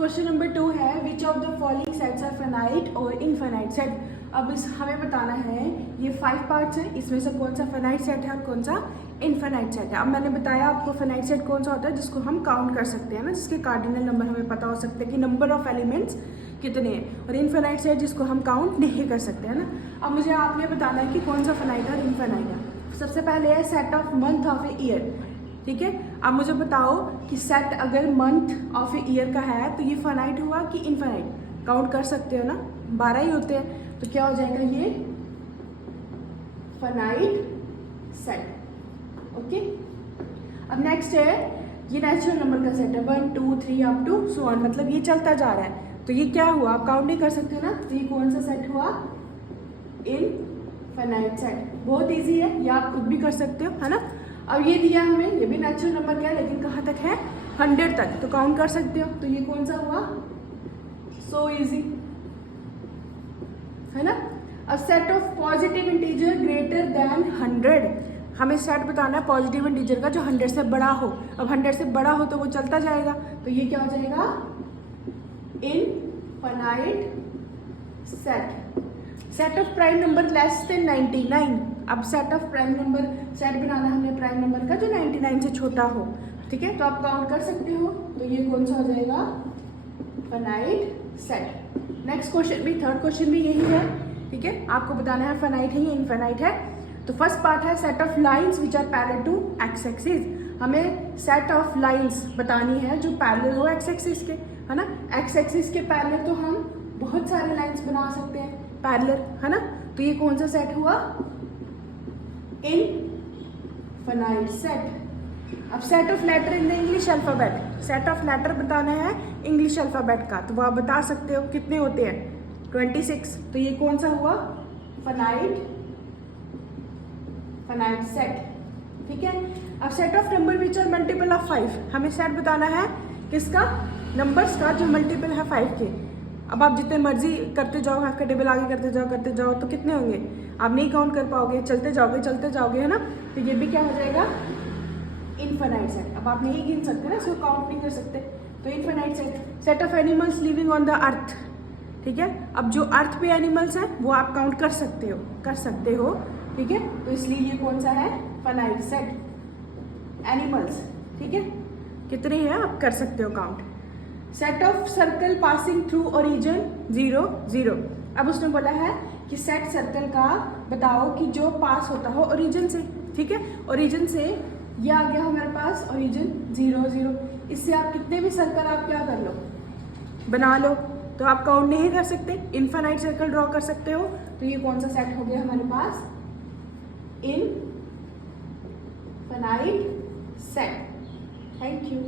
Question number 2 है which of the following sets are finite और infinite set. अब इस हमें बताना है, ये 5 पार्ट्स हैं, इसमें से कौन सा फाइनाइट सेट है और कौन सा इनफाइनाइट सेट है। अब मैंने बताया आपको फाइनाइट सेट कौन सा होता है, जिसको हम काउंट कर सकते हैं ना, जिसके कार्डिनल नंबर हमें पता हो सकते हैं कि नंबर ऑफ एलिमेंट्स कितने हैं, और इनफाइनाइट सेट जिसको हम काउंट नहीं कर सकते हैं ना। अब मुझे आपने बताना है कि कौन सा फाइनाइट है और इनफाइनाइट है। सबसे पहले है set of month of a year, ठीक है। अब मुझे बताओ कि सेट अगर मंथ ऑफ ए ईयर का है तो ये फाइनाइट हुआ कि इनफाइनाइट, काउंट कर सकते हो ना, 12 ही होते हैं, तो क्या हो जाएगा ये फाइनाइट सेट। ओके, अब नेक्स्ट है ये नेचुरल नंबर का सेट है, 1 2 3 अप टू सो ऑन, मतलब ये चलता जा रहा है, तो ये क्या हुआ, आप काउंट नहीं कर सकते ना, तो ये कौन सा सेट हुआ, इनफाइनाइट सेट। बहुत इजी है, ये आप खुद भी कर सकते हो, है ना। अब ये दिया हमें, ये भी नेचुरल नंबर क्या है, लेकिन कहाँ तक है, 100 तक, तो काउंट कर सकते हो, तो ये कौन सा हुआ, सो इजी, है ना। अब set of positive integer greater than 100, हमें सेट बताना है पॉजिटिव इंटीजर का जो 100 से बड़ा हो। अब 100 से बड़ा हो तो वो चलता जाएगा, तो ये क्या हो जाएगा, infinite set. Set of prime number less than 99, अब set of prime number set बनाना है हमें प्राइम नंबर का जो 99 से छोटा हो, ठीक है, तो आप काउंट कर सकते हो, तो ये कौन सा हो जाएगा, फाइनाइट सेट। नेक्स्ट क्वेश्चन भी, थर्ड क्वेश्चन भी यही है, ठीक है, आपको बताना है फाइनाइट है या इनफाइनाइट है। तो फर्स्ट पार्ट है set of lines which are parallel to x axis, हमें सेट ऑफ लाइंस बतानी है जो पैरेलल हो एक्स एक्सिस के, है ना। एक्स एक्सिस के पैरेलल तो हम बहुत सारे लाइंस बना सकते हैं पैरेलल, है ना, तो ये कौन सा सेट हुआ, इनफाइनाइट सेट। अब set of letter in the English alphabet, set of letter बताना है इंग्लिश अल्फाबेट का, तो वो आप बता सकते हो कितने होते हैं, 26, तो ये कौन सा हुआ, फाइनाइट सेट, ठीक है। अब set of number which are multiple of 5, हमें सेट बताना है किसका, नंबर्स का जो मल्टीपल है 5 के। अब आप जितने मर्जी करते जाओ, आपका टेबल आगे करते जाओ तो कितने होंगे, आप नहीं काउंट कर पाओगे, चलते जाओगे, है ना, तो ये भी क्या हो जाएगा, इनफाइनाइट सेट। अब आप नहीं गिन सकते ना, इसको काउंट नहीं कर सकते, तो infinite set. Set of animals living on the earth, ठीक है, अब जो अर्थ पे एनिमल्स हैं वो आप काउंट कर सकते हो, ठीक है, तो इसलिए ये कौन सा है, फाइनाइट सेट एनिमल्स, ठीक है, कितने हैं आप कर सकते हो count. Set of circle passing through origin 0 0, अब उसने बोला है कि सेट सर्कल का बताओ कि जो पास होता हो ओरिजिन से, ठीक है, ओरिजिन से ये आ गया हमारे पास ओरिजिन 0 0, इससे आप कितने भी सर्कल आप क्या कर लो, बना लो, तो आप काउंट नहीं कर सकते, इनफाइनाइट सर्कल ड्रॉ कर सकते हो, तो ये कौन सा सेट हो गया हमारे पास, इनफाइनाइट सेट। Thank you.